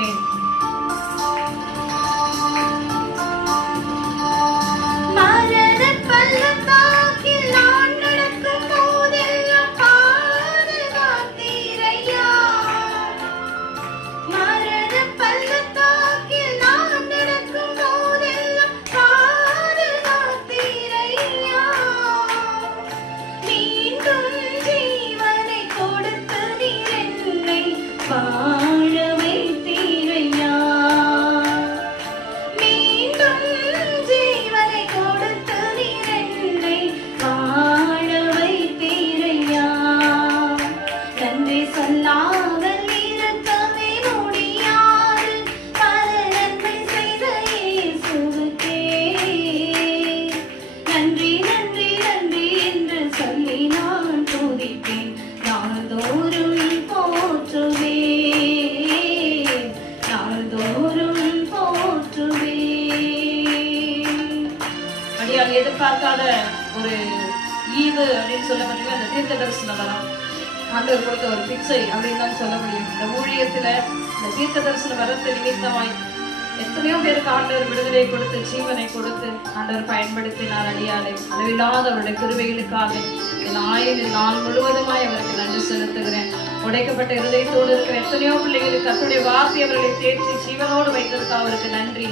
ஆமென். எதிர்பார்க்காத ஒரு ஈவு அப்படின்னு சொல்ல முடியும். அந்த தீர்க்க தரிசன வரம் ஆண்டவர் கொடுத்த ஒரு பிச்சை அப்படின்னு தான் சொல்ல முடியும். இந்த ஊழியத்துல இந்த தீர்க்க தரிசன வரத்தை நிமித்தமாய் எத்தனையோ பேருக்கு ஆண்டவர் விடுதலை கொடுத்து ஜீவனை கொடுத்து ஆண்டவர் பயன்படுத்தினார். அடியாரை அளவில்லாத அவருடைய கிருபைகளுக்காக என் ஆயுளில் நாள் முழுவதுமாய் அவருக்கு நன்றி செலுத்துகிறேன். உடைக்கப்பட்ட இருதயத்தோடு இருக்கிற எத்தனையோ பிள்ளைகளுக்கு கர்த்தருடைய வார்த்தை அவர்களை தேற்றி ஜீவனோடு வைத்திருக்க அவருக்கு நன்றி.